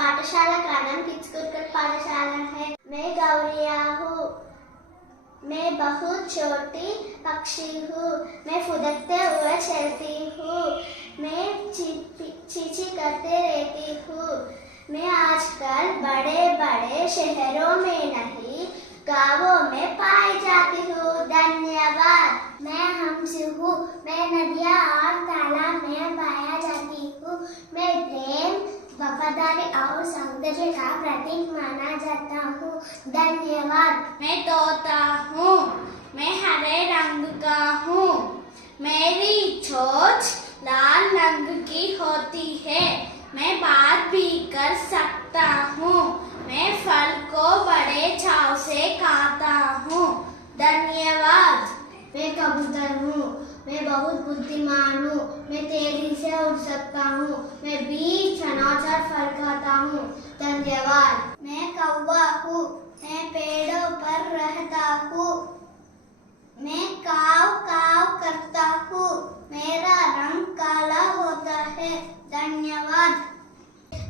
पाठशाला का नाम किचकुटकर पाठशाला है। मैं गौरिया हूँ। मैं बहुत छोटी पक्षी हूँ। मैं फुदकते हुए चलती हूँ। मैं चींची करते रहती हूँ। मैं आजकल बड़े बड़े शहरों में नहीं, गांवों में पाई जाती हूँ। धन्यवाद। मैं हंस हूँ। मैं नदियाँ और तालाब में पाया जाती हूँ। मैं प्रेम, वफादारी और सौंदर्य का प्रतीक माना जाता हूँ। धन्यवाद। मैं तोता हूँ। मैं हरे रंग का हूँ। मेरी चोंच लाल रंग की होती है। मैं बात भी कर सकता हूँ। मैं फल को बड़े चाव से खाता हूँ। धन्यवाद। मैं कबूतर हूँ। मैं बहुत बुद्धिमान हूँ। मैं तेजी से उड़ सकता हूँ। मैं बीज अनाज फल खाता हूँ। धन्यवाद। मैं कौवा हूँ। मैं पेड़ों पर रहता हूँ। मैं काव काव करता हूँ। मेरा रंग काला होता है। धन्यवाद।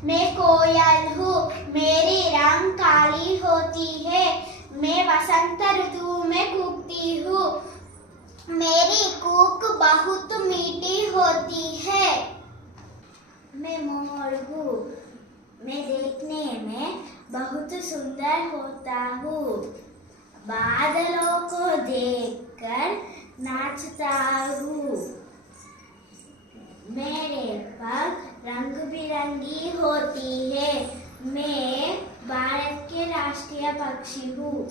मैं कोयल हूँ। मेरी रंग काली होती है। मैं वसंत ऋतु में कूकती हूँ। मेरी कूक बहुत मीठी होती है। मैं मोर हूँ। मैं देखने में बहुत सुंदर होता हूँ। बादलों को देखकर नाचता हूँ। मेरे पग रंग बिरंगी होती है। मैं भारत के राष्ट्रीय पक्षी हूँ।